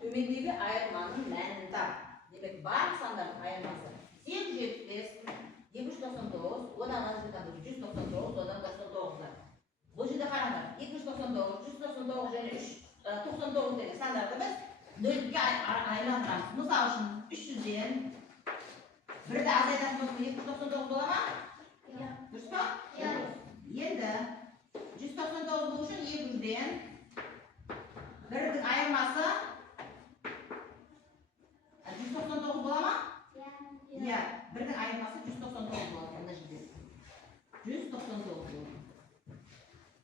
төмендегі айырманың мәнін тап. Демек, барлық сандардың айырмасы 875, 299, одан азайтамыз 199, одан 99. Бұл жерде қараңдар, 299, 199 және 99 деген сандарды біз нөлге айландырамыз. Мысал үшін 300-ден бірді азайтатын болса 299 бола ма? Дұрыс па? Енді 199 болу үшін 200-ден бірдің айырмасы 199 бола ма? Иә, бірдің айырмасы 199 болады. Мына жерде 199 болады.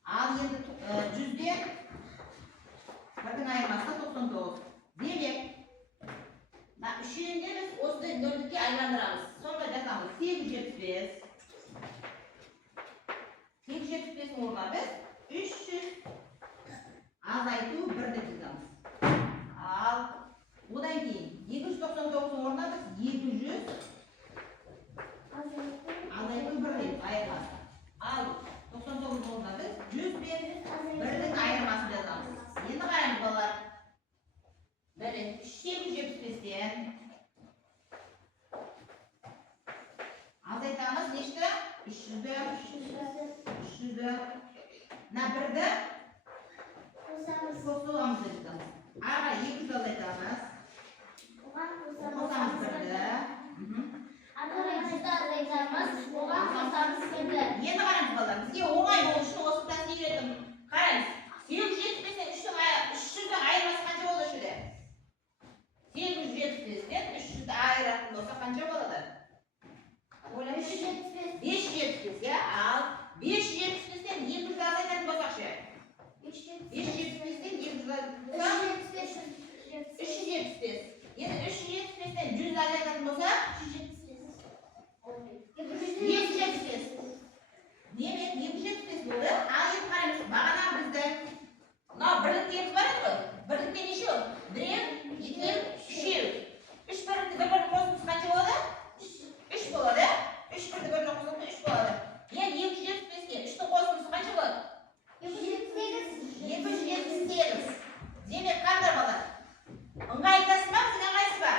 Ал енді 100-ден бірдің айырмасы 99. Демек, үшеуінде біз осындай нөлдікке айландырамыз. Сонда жазамыз 875. 875-ің орнына біз 300 азайту 1 деп жазамыз. Ал одан кейін 299-ың орнына біз 200 азайту 1 дейміз айырмасы. Ал 99-ың орнына біз 100 бен 1-дің айырмасын жазамыз. Енді қараймыз балалар. 875-тен азайтамыз нешті? 300-ді. 300-ді. Мына 1-ді қосуымыз деп жатамыз. Аға 200 азайтамыз. Қосамыз 1-ді. Енді қараңыз балалар, бізге оңай болу үшін осы тәсілді үйреттім. Қараңыз, 875-тен 300-дің айырмасы қанша болды үшіде? 875-тен 300-ді айыратын болса қанша болады? 575, иә? Ал 575-тен 200-ді азайтатын болсақ ше? 575-тен 200-ді азайтатын 375. Енді 375-тен 100-ді азайтатын болсақ 275. Демек 275 болды. Ал енді қараймыз, бағана бізді мынау бірліктеріміз бар еді ғой. Бірлікте неше ол? 1, 2, 3. 3 бірлікті бір-бірін қосымыз қанша болады? 3 болады. 3 бірді бір-бірін қосымыз 3 болады. Енді 275-ке 3-ті қосымыз қанша болады? 278. Демек қандай балалар? Ыңғайлысыз ба, бізге ыңғайсыз ба?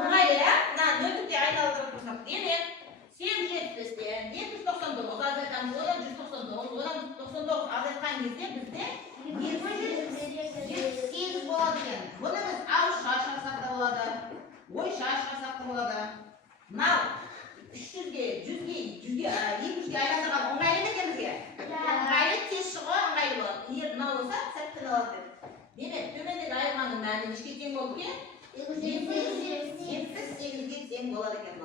Ыңғайлы, иә? Мына нөлдікке айналдырып тұрсақ. Демек 875-тен 299 азайтамыз, одан 199, одан 99 азайтқан кезде бізде 278 болады екен. Бұны біз ауызша шығарсақ та болады, ойша шығарсақ та болады. Мынау 300-ге, 100-ге, 200-ге айландырған ыңғайлы ма екен бізге? Ыңғайлы, тез шығуға ыңғайлы болады. Егер мынау болса, сәт қиналады деп. Демек, төмендегі айырманың мәні нешеге тең болды екен? 778-ге тең болады екен.